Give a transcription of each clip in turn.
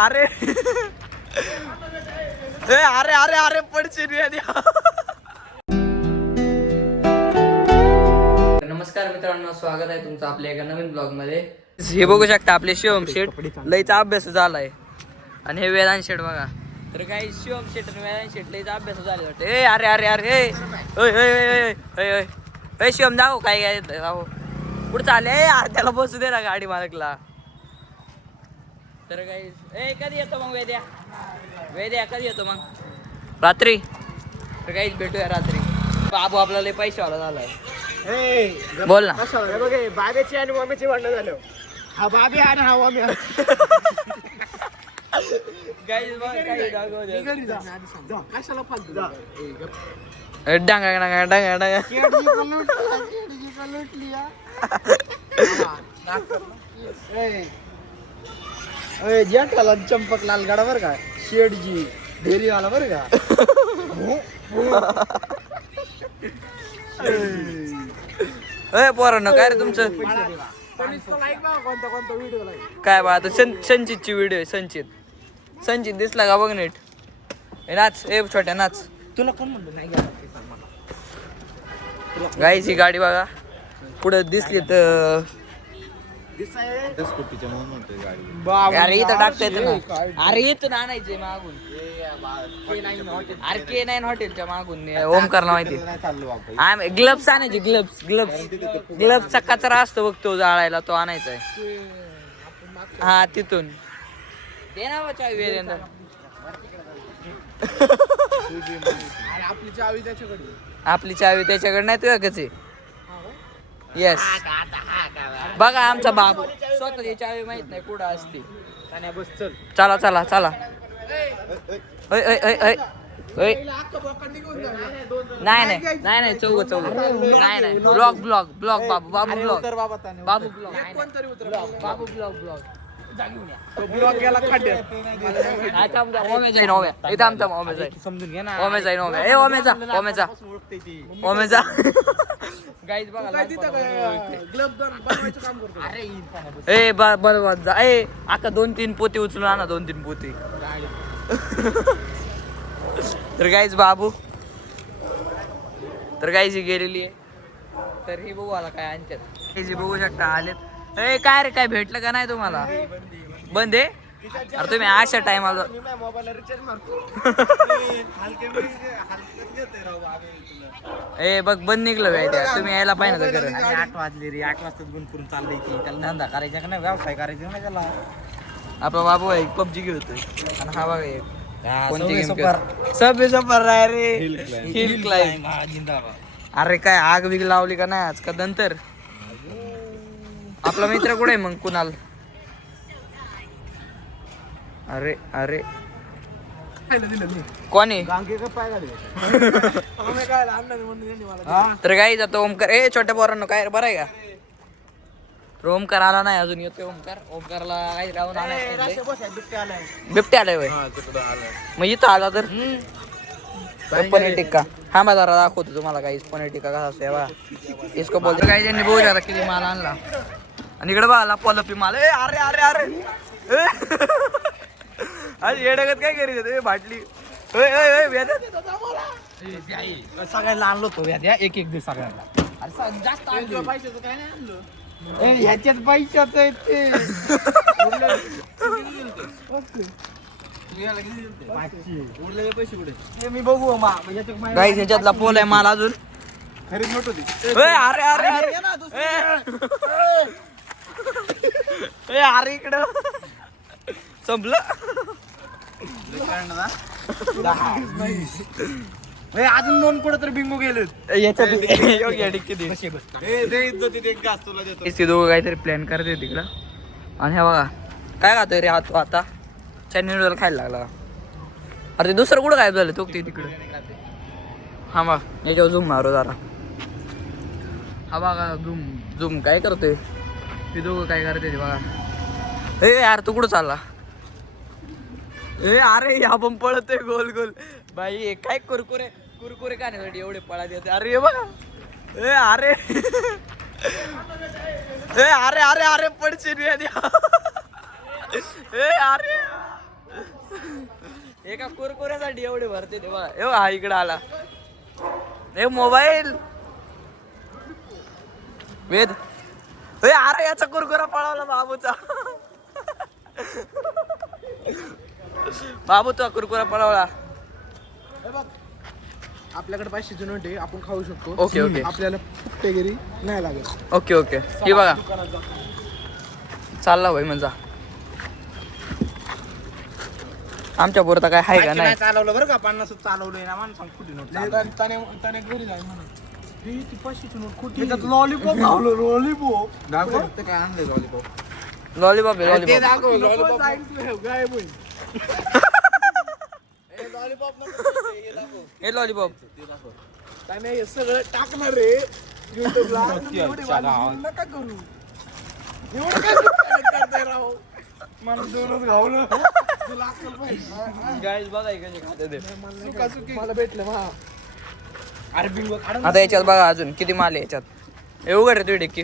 अरे अरे अरे अरे पडशील. नमस्कार मित्रांनो, स्वागत आहे तुमचं आपल्या एका नवीन ब्लॉग मध्ये. हे बघू शकता आपले शिवम शेठ लईचा अभ्यास झालाय आणि हे वेदांत शेठ बघा. तर काही शिवम शेठ आणि वेदांत शेठ लईचा अभ्यास झाले वाटते. ए अरे अरे अरे ए शिवम जाऊ काय काय जाऊ पुढे चाले त्याला बसू दे ना गाडी मालकला. तर काही ए कधी येतो मग वेद्या कधी येतो मग रात्री. तर काहीच भेटूया रात्री. बाबू आपल्याला लय पैशावाला झालाय. बोल ना. बाबेची आणि मम्मीची भांडण झालं. हा बाबी आणि हा मम्मी. कशाला फालतू डांगा डांगा डांगा डांगा जेठाला चंपक लाल गाडा बर का. शेडजी ढेरी आला बर का. पोरांनो काय रे तुमचं कोणता व्हिडिओ काय बा आता संचितची व्हिडिओ आहे. संचित दिसला का बघ नीट. नाच ए छोट्या नाच. तुला कोण म्हणतो नाही गाईची गाडी बघा पुढे दिसली तर अरे इथं टाकता येतं ना. अरे इथून आणायचंय मागून. अरे K9 हॉटेलच्या मागून ओमकारला माहिती. ग्लव्स आणायचे. ग्लव्सचा कचरा असतो बघ तो जाळायला, तो आणायचा आहे. हा तिथून दे ना चावी वेदांत. आपली चावी त्याच्याकडे नाही तुझ्या कसे. येस बघा आमचा बाबू स्वतःची चावी माहित नाही कुठं असते. चला चला चला. नाही चौघ नाही ब्लॉग बाबू ब्लॉग समजून घे ना. ओमेजा गाईज बघा ए बरोबर जा. ए आता 2-3 पोती उचलून आणा. 2-3 पोती. तर गाईज बाबू तर गाईजी गेलेली आहे. तर ही बघू आला काय आणतात. गाईजी बघू शकता आलेत. ए काय रे काय भेटलं का नाही तुम्हाला. बंद आहे. अरे तुम्ही अशा टायमाला ए बघ बंद निघलं काय तुम्ही यायला पाहिजे. 8 वाजले रे. 8 वाजता बंद करून चाललंय की त्याला धंदा करायचा का नाही, व्यवसाय करायचा नाही त्याला. आपला बाबू एक पबजी खेळतोय आणि हा बघा एक कोणती गेम सबवे सफर राय रे. हिल क्लाइंब जिंदाबाद. अरे काय आग बिग लावली का नाही आज का नंतर. आपला मित्र कुठे मग कुणाल. अरे अरे कोणी तर काही जातो ओमकार. ए छोट्या पोरांनो काय बरं आहे का. ओमकार आला नाही अजून. येतोय ओमकारला काही राहून बिबटे आलाय वय. मग इथं आला तर पनीर टिक्का. हा माझा दाखवतो तुम्हाला काही पनीर टिक्का कसा असतो बा. इसको बोलतो काही ज्यांनी बघू आता किती माल आणला. आणि इकडे बघा पलपी माल. ए अरे अरे अरे अरे येडगत काय करीत बाटली. सगळ्यांना आणलो तो एक दिवस सगळ्यांना. अरे जास्त पैशाचं काय नाही आणलं. ह्याच्यात पैशाच आहे ते. पैसे कुठे मी बघू. गाईस ह्याच्यातला पोल आहे माल अजून खरीद नोट होती. अरे अरे अरे इकडं संपलं. अजून 2 कुठं तर बिंगो गेले याच्यात दोघं काहीतरी प्लॅन करते तिकडं. आणि हे बघा काय खातोय रे हात आता. चायनीज खायला लागला. अरे ते दुसरं कुठं काय झालं तो तिकडं. हा बघ याच्यावर झूम मारो जरा. हा बघा झूम काय करतोय ते दोघं काय करते ते बघा. ए यार तू कुठं चालला. ए अरे ह्या पण पळतोय गोल गोल. बाई काय कुरकुरे खाण्यासाठी एवढे पळा देते. अरे बघा. ए अरे अरे पडशील. ए अरे एका कुरकुऱ्यासाठी एवढे भरते ते बघा. ए हा इकडे आला. ए मोबाईल वेद. अरे याचा कुरकुरा पळवला बाबूचा. बाबू तो कुरकुरा पळवला. आपल्याकडे 500ची नोट आहे, आपण खाऊ शकतो. ओके ओके आपल्याला फुकटेगिरी नाही लागत. ओके ओके ही बघा चालला भाई म्हणजे आमच्या पुरता काय आहे का नाही. चालवलं बरं का 50 चालवलंय ना माणून सांग कुठे नोट त्याने घरी जाईल म्हणून ही ती 500ची नोट कुठे लॉलीपॉप खावलं. लॉलीपॉप काय आणलं लॉलीपॉप. लॉलीपॉप आहे ते लॉलीपॉप. दाखव लॉलीपॉप गायब होईल. लॉलीपॉप हे लॉलीपॉप त्याने हे सगळं टाकणार रे युट्यूबला. नका करू एवढं काय करताय राव. मला दोनच घावलं. तुला अक्कल पाहिजे. गाईस बघा इकडे खाते ते. सुका-सुकी मला भेटलं मा. अरे बिंगो काढून आता याच्यात बघा अजून किती माल आहे याच्यात. हे उघड रे तुझी डिक्की.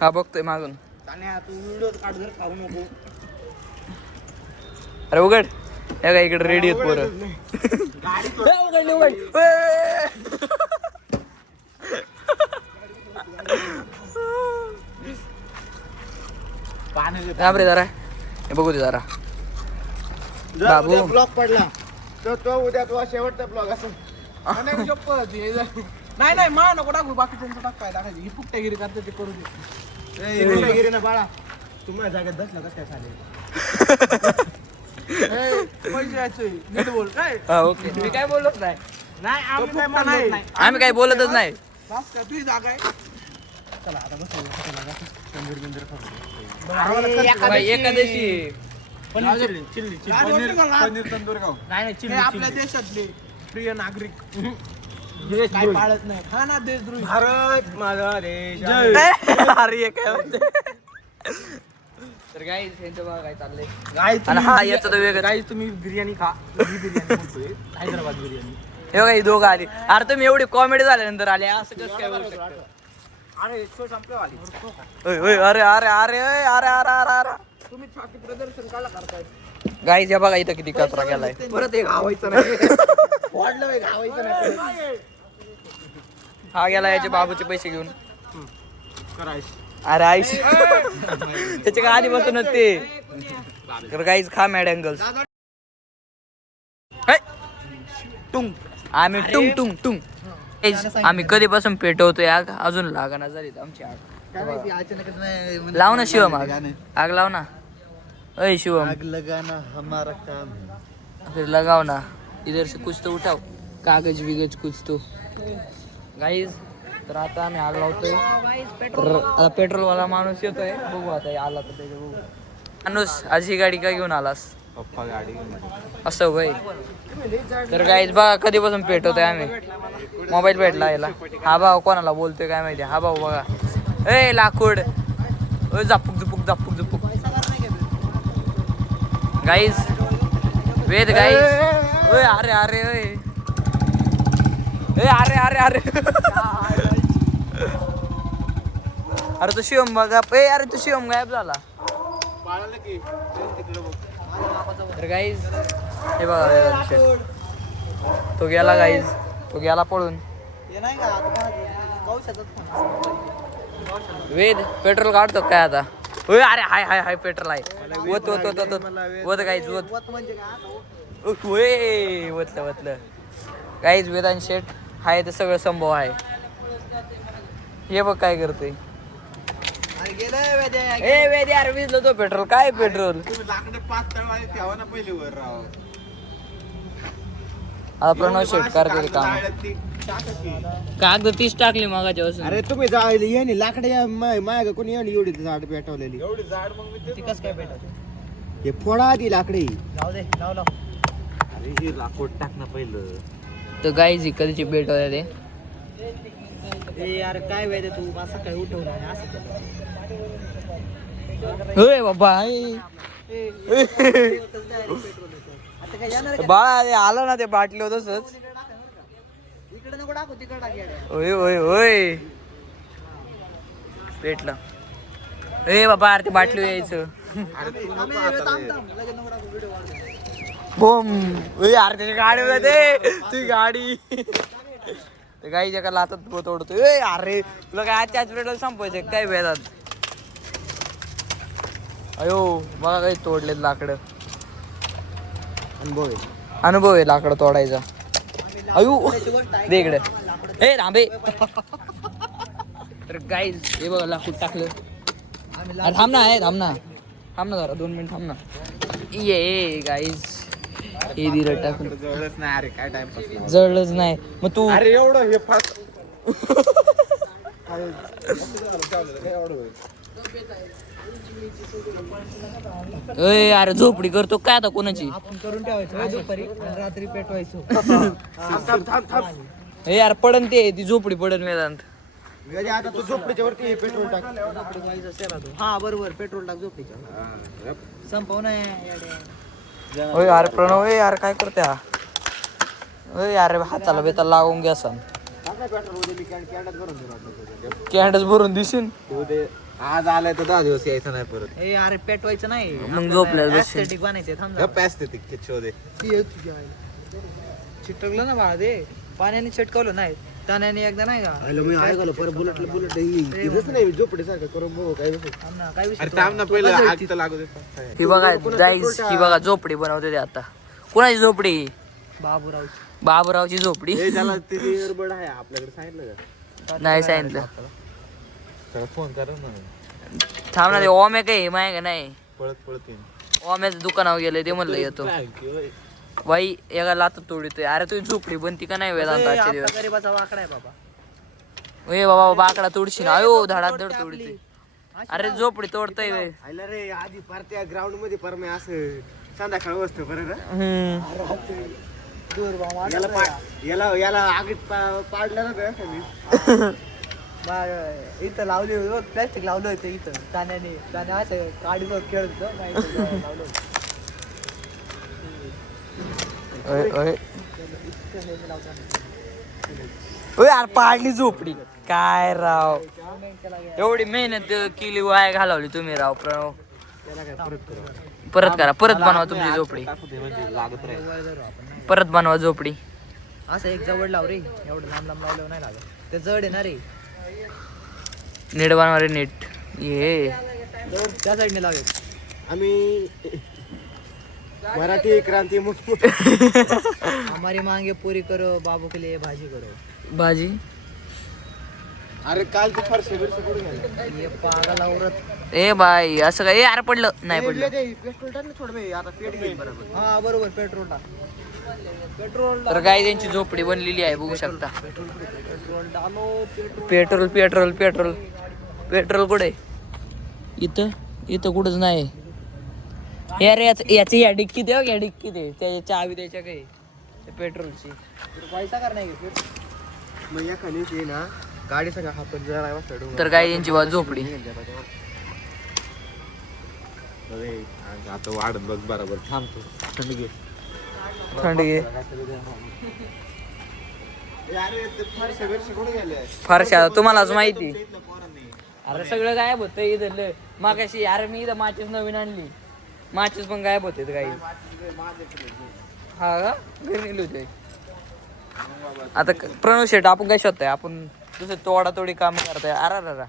हा बघतोय मागून. तान्या तू व्हिडिओ काढ जर खाऊ नको. अरे उघड. हे काय इकडे रेडी आहेत पोरं. गाडी उघडली उघड. पाण्याचे थांब रे जरा हे बघू दे जरा. बाबू. ब्लॉग पडला तर तो उद्या तुझा शेवटचा ब्लॉग असेल. नाही नाही मा नको टाकू. बाकी त्यांचं टाकाय टाकायची. ही फुकट्यागिरी करते ते करू दे. फुकट्यागिरी ना बाळा. तुम्हाला जागेत बसला कसं काय चालेल. पैसे यायचे नीट बोल काय. हा ओके मी काय बोलत नाही. नाही आम्ही काय म्हणत नाही. आम्ही काही बोलतच नाही. तुझी जागा आहे. चला आता बस बाई, एकादशी पनीर तंदूर खाऊ. नाही चिल्ली आपल्या देशातले प्रिय नागरिक काय पाळत नाही. हा ना देशद्रोही. भारत माझा देश. अरे हे काय म्हणते. तर गाईस यांचं बघा काय चाललंय. आणि हा याचं तर वेगळं. गाईस तुम्ही बिर्याणी खा. ही बिर्याणी बोलतोय हैदराबाद बिर्याणी. हे बघा ही दोघं आली. अरे तुम्ही एवढी कॉमेडी झाल्यानंतर आले असं कसं काय बोलू शकता. अरे शो संपलेवाली. ओय ओय अरे अरे अरे ओय, अरे अरे अरे अरे. तुम्ही छाती प्रदर्शन काला करताय. गाईस या बघा इथं किती कचरा केलाय. परत एक घावायचं नाही. वाढलं एक घावायचं नाही. हा गेला याचे बाबूचे पैसे घेऊन. करायचं. अरे आईश त्याच्या काय आधीपासूनच ते. तर गाईज खा मॅड अँगल्स. टुंग आम्ही टुंग टुंग टुंग. आम्ही कधीपासून पेटवतोय आग अजून लागणार झाली आमची आग. लाव ना शिवम आग. आग लाव ना. अय शिवम आग लगाना हमारा काम है. फिर लगाओ ना. इधर से कुछ तो उठाओ. कागज बिगज कुछ तो. गाईज तर आता आम्ही आग लावतोय. तर आता पेट्रोलवाला माणूस येतोय. बघू आता आला तर त्याच्या बघू. माणूस आज ही गाडी काय घेऊन आलास. पप्पा गाडी असं वय. तर गाईज बघा कधीपासून पेटवतोय आम्ही. मोबाईल भेटला याला. हा भाऊ कोणाला बोलतोय काय माहिती. हा भाऊ बघा. ए लाकूड. झापूक झुपूक झापूक झुपूक. गाईज वेद गाईज. ओय अरे अरे ओय. ए अरे अरे अरे. अरे तू शिवम बघा. ए अरे तू शिवम गायब झाला. तर गाईज हे बघा तो गेला गाईज. तो गेला पळून. वेद पेट्रोल काढतो काय आता. होय अरे हाय हाय हाय पेट्रोल आहे. वत वत वत वत वत गाईज वत. होय वतलं वतलं. गाईज वेदांत शेट हाय ते सगळं संभव आहे. हे बघ काय करतोय. ए वेद्या अरे विजलो तो पेट्रोल. काय पेट्रोल. तुम्ही लाकडं 5 तळवाले ठेवा ना पहिले वर राव. आता प्रणव शेट करते काम. कागद 30 टाकली मागाच्या पासून. अरे तुम्ही जायला ये नी लाकडे माग कोणी येणी एवढी झाड पेटवलेली. एवढी झाड मग मी ती कसं काय पेटवते. हे फोडा आधी लाकडी. जाऊ दे लाव लाव. अरे हे लाकूड टाक ना पहिलं. तर गाईज कधीची भेट होते. ए यार काय वेळ तू असं काय उठवलं असं होय बाबा. बाळा आलं ना ते बाटली तसंच. इकडे नको टाकू तिकडे टाक. होय होय होय भेटलं. ए बाबा अरे ते बाटली यायचं. बोम यार त्याची गाडी होते तुझी गाडी ते गाईच्या का लातात तोडतो अरे तुला काय आजच्या पिरियडला संपवायचं काय वेळात अयो बघा काही तोडलेत लाकडं अनुभव आहे लाकडं तोडायचा अयो दे इकडे ए थांबे तर गाईज हे बघा लाकूड टाकलं अरे थांब ना थांब ना जरा 2 मिनिट थांब ना ये गाईज हे दिलं टाकून जळलंच नाही अरे काय टाइमपास जळलंच नाही मग तू अरे एवढं हे फास्ट अय अरे झोपडी करतो काय आता कोणाची आपण करून ठेवायचं दुपारी आणि रात्री पेटवायचो हे यार पडन ते ती झोपडी पडन वेदांत आता तू झोपडीच्या वरती पेट्रोल टाक हा बरोबर पेट्रोल टाक झोपडीच्या संपव नाही होय यार प्रणव यार काय करते हा होय यार हाताला बेताला लागून घ्या सण कॅन्डस भरून दिसेन आज आलाय तर 10 दिवस यायचं नाही परत ए अरे पेटवायचं नाही मग झोपल्यास बसेल. ऍस्थेटिक बनायचे थांब गप्प असते ते शोधे चिटकलं ना बाळा ते पाण्याने चिटकवलं नाही ताण्याने एकदा नाही का मी ऐकलं परत बुलेट नाही झोपडीसारखं करून बघू काय थांब ना काय विषय अरे थांब ना पहिलं आग तर लागू दे ही बघा जाईस ही बघा झोपडी बनवते ते आता कोणाची झोपडी बाबूराव बाबूरावची झोपडी हे त्याला ते इयरबड आहे आपल्याकडे सांगितलं का नाही सांगितलं त्याला फोन करा ना थांब ना ते ओम्या काही माय का नाही पळत येईन. ओम्याचं दुकानावर गेले ते म्हणलं येतो बाई एका लात तोडतोय अरे तुझी झोपडी बनती का नाही वेदांत आजच्या आपला दिवस गरीबाचा वाकडा आहे बाबा ए बाबा बाकडा तोडशी ना अयो धडात धड तोडते अरे झोपडी तोडतय वे आयला रे आधी पार त्या ग्राउंड मध्ये पार मी असं संध्याकाळ बसतो बरं ना याला आगीत पाडलं ना का इथं लावले प्लॅस्टिक लावलं होतं इथं ताण्याने असं काढीत खेळत लावलं यार पाडली झोपडी काय राव एवढी मेहनत केली वाया घालवली तुम्ही राव प्रणव परत करा परत बनवा तुमची झोपडी परत बनवा झोपडी असं एक जवळ लाव रे एवढं लांब लावलं नाही लागत ते जड आहे ना रे नीट बनवा रे नीट ये त्या साईडने लावेल आम्ही मराठी क्रांती मुक्त हमारी मांगे पुरी करो बाबू के लिए भाजी करो भाजी अरे काल तू फार शेवट करून ये पागल औरत ए बाई असं काय यार पडलं नाही पडलं पेट्रोल टाक ना थोडं आता पेट घेईल बरोबर हा बरोबर पेट्रोल टाक पेट्रोल तर काय त्यांची झोपडी बनलेली आहे बघू शकता पेट्रोल डालो पेट्रोल पेट्रोल पेट्रोल पेट्रोल कुठे इथं इथं कुठंच नाही यार याची या डिक्कीत आहे या डिक्कीत आहे त्याच्या चावी त्याच्या काही पेट्रोलची पैसा कर नाही मग या खाली ना गाडी सगळं हा पण जरा तर काय यांची बाजू झोपडी आता वाढत बघ बरोबर थांबतो थंड घे थंड घे कुठे गेले फारशा तुम्हालाच माहिती अरे सगळं गायब होतं इथं मागाशी अरे मी इथं माचीस नवीन आणली माचीस पण गायब होते काही हा का घरी निघले होते आता प्रणव शेट आपण काय शोधताय आपण दुसरं तोडातोडी काम करताय अरा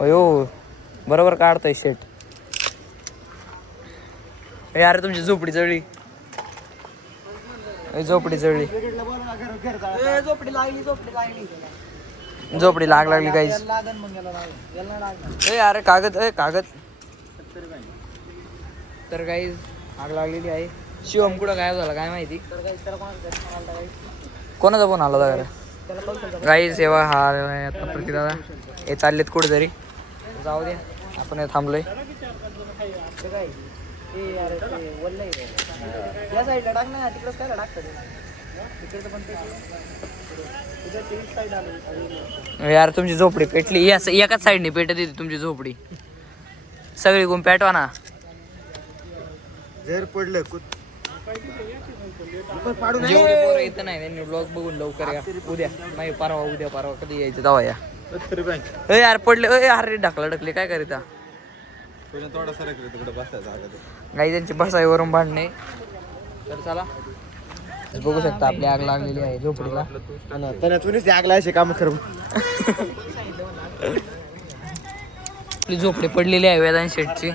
अयो बरोबर काढताय शेट यार तुमची झोपडी जळली झोपडी जळली झोपडी लागली झोपडी लागली काही लागन मग याला लागणार ए अरे कागद कागद तर काही आग लागलेली आहे शिवम कुठं गायब झाला काय माहिती कोणाचा फोन आला होता काही सेवा हा आता प्रतिदादा हे चाललेत कुठे तरी जाऊ द्या आपण थांबलोय या साईडला टाक ना तिकडं काय टाकतं तिकडचं पण यार तुमची झोपडी पेटली एकाच साईडने पेटत येते तुमची झोपडी सगळी गुण पेटवा ना जर पडलं जेवढे पोरं येत नाही त्यांनी ब्लॉग बघून लवकर या उद्या परवा कधी यायचं तेव्हा या ए यार पडले, ए अरे ढकले काय करीता थोडासा तिकडे बसायचा गाई त्यांची बसाईवरून भांडणे. तर चला बघू शकता आपली आग लागलेली आहे झोपडीला. तुम्हीच आगला असे काम कर. आपली झोपडी पडलेली आहे वेदांत शेठची.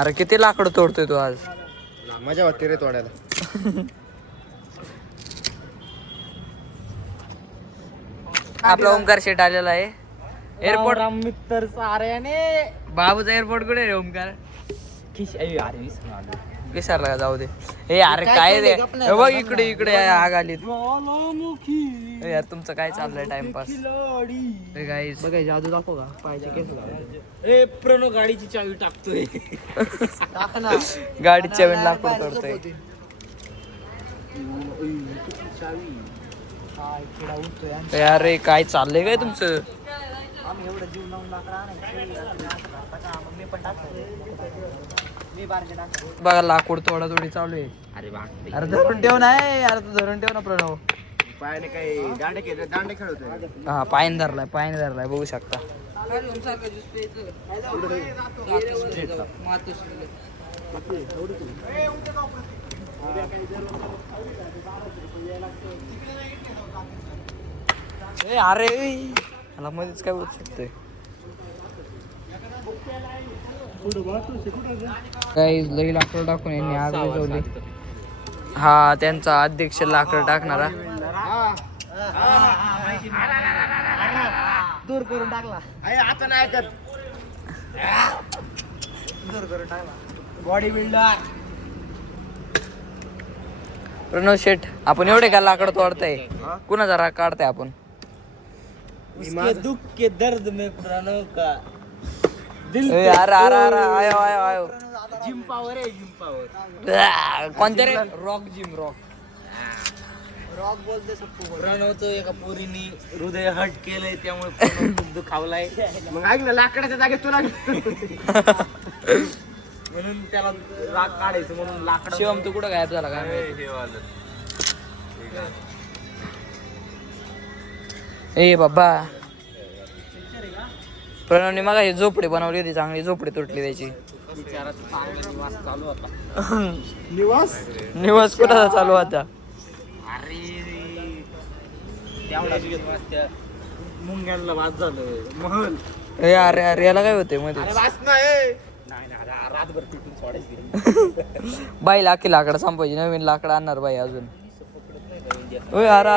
अरे किती लाकड तोडतोय तू आज. मजा वाटते रे तोडायला. आपला ओमकार शेठ आलेला आहे एअरपोर्ट. मित्र साऱ्याने बाबूचा एअरपोर्ट कुठे रे ओमकार. विसरला का जाऊ दे. ए अरे काय रे हे बघ इकडे आग आली. ए यार तुमचं काय चाललंय टाइमपास. गाईस बघा जादू दाखव का पायाचे केस लावले. ए प्रणव गाडीची चावी टाकतोय. टाक ना गाडीच्या वेळ लाकूड तोडतोय. ए अरे काय चाललंय काय तुमचं. आम्ही एवढं जीव लावून लाकडं आणायचं. मी पण टाकतो. मी बारके टाकतो. बघा लाकूड तोडातोडी चालू आहे. अरे धरून ठेव नाही यार तू धरून ठेव ना प्रणव. पायाने काही दांडे खेळतोय. हा पायन धरलाय बघू शकता. ए अरे मला मध्येच काय होऊ शकतंय. काही लई लाकड टाकून यांनी आग विझवली. हा त्यांचा अध्यक्ष लाकड टाकणारा. दूर करून टाकला. आता नाही ऐकत. दूर करून टाकला. Body builder. प्रणव शेठ आपण एवढे का लाकड तोडताय. कुणाचा राग काढताय आपण. उसके दुख के दर्द में प्रणव का ए, अरे आयो जिम पावर आहे जिम पावर. कोणत्या रे रॉक जिम रॉक. रॉक बोलते सबको. प्रणवचं एका पोरीने हृदय हट केलंय त्यामुळे प्रणव खूप दुखावलाय. मग ऐक ना लाकडाच्या जागेत तुला म्हणून त्याला राग काढायचं म्हणून लाकड. शिवम तू कुठं गायब झाला काय. ए बाबा प्रणवने मग ही झोपडी बनवली होती चांगली झोपडी तुटली त्याची. चालू होता. निवास कुणाचा चालू होता. अरे तेवढा मुंग्यांना वाद झालं महल. ए अरे याला काय होते मध्ये. वाच नाही रातभर तुटून सोडायची. बाई लाकी लाकडं संपायची नवीन लाकडं आणणार बाई अजून. ओय अरे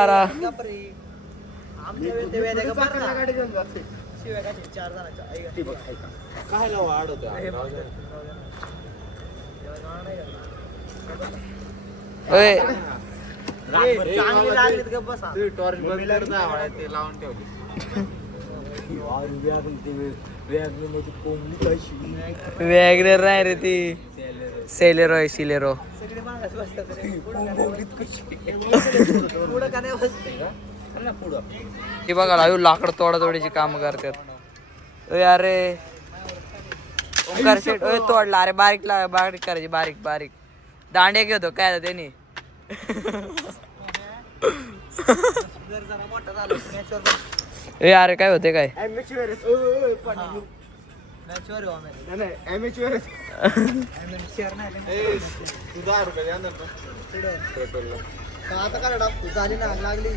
आमच्या वेळेस ते वेळेला का बरं ना? गाडी घेऊन जाते. शिवाय काय 4 जणांच्या काय लाव वाढ होतं. ओय चांगली लागलीत का बसा. टॉर्च बंद कर ना ते लावून ठेवली. वॅगनर नाही रे ती सेलेरो आहे सिलेरो. सगळे मागास बसतात रे. पुढं का नाही बसते का? हे बघा लाईव लाकड तोडातोडीची काम करतात. ओय अरे ओंकार शेट ओय तोडला. अरे बारीक करायची बारीक दांडे घेतो काय त्यांनी. जर जरा मोठा झाला मॅचवर ए अरे काय होते काय. ॲमेच्युअर मॅचवर हो आम्ही. नाही ॲमेच्युअर. शेअर नाही तू 10 रुपये देणार ना. आता काय टाकतो झाली ना लागली.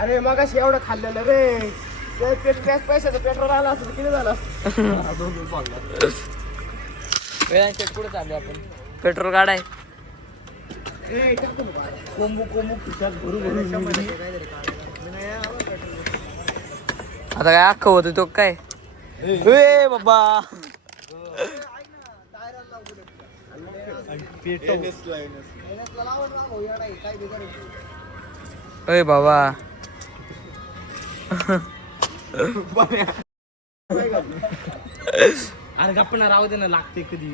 अरे मग अशी एवढं खाल्लेलं रे. त्याच पैशाचं पेट्रोल आला असतं किती झालं. कुठे चालू आपण पेट्रोल काढाय. कोंबू खिशात भरू. आता काय अख्खं होतं तो काय. ए बाबा ओय बाबा अरे गप्पा राहू दे ना लागते कधी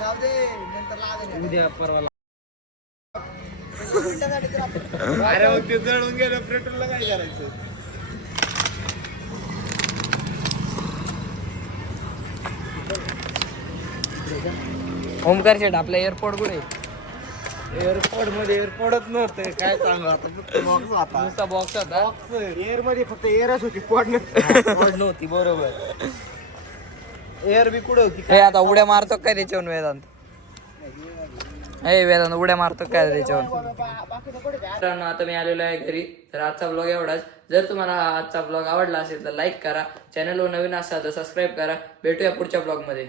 राहू दे नंतर लागेल. उद्या परवा. अरे मग ते जळून गेलं पेट्रोलला काय करायचं. ओमकार शेठ आपला एअरपोर्ट कुठे. एअरपोर्ट मध्ये एअरपोर्टच नव्हतं काय सांगू आता बॉक्स होता नुसता बॉक्स होता. बॉक्स एअर मध्ये फक्त एअरच होती पॉड नव्हती बरोबर एअर बी कुठं होती हे आता उड्या मारतो काय त्याच्यावर वेदांत? वेदांत उड्या मारतो काय त्याच्यावर? मित्रांनो आता मी आलेलो आहे घरी. तर आजचा ब्लॉग एवढाच. जर तुम्हाला हा आजचा ब्लॉग आवडला असेल तर लाईक करा. चॅनलवर नवीन असाल तर सबस्क्राईब करा. भेटूया पुढच्या ब्लॉग मध्ये.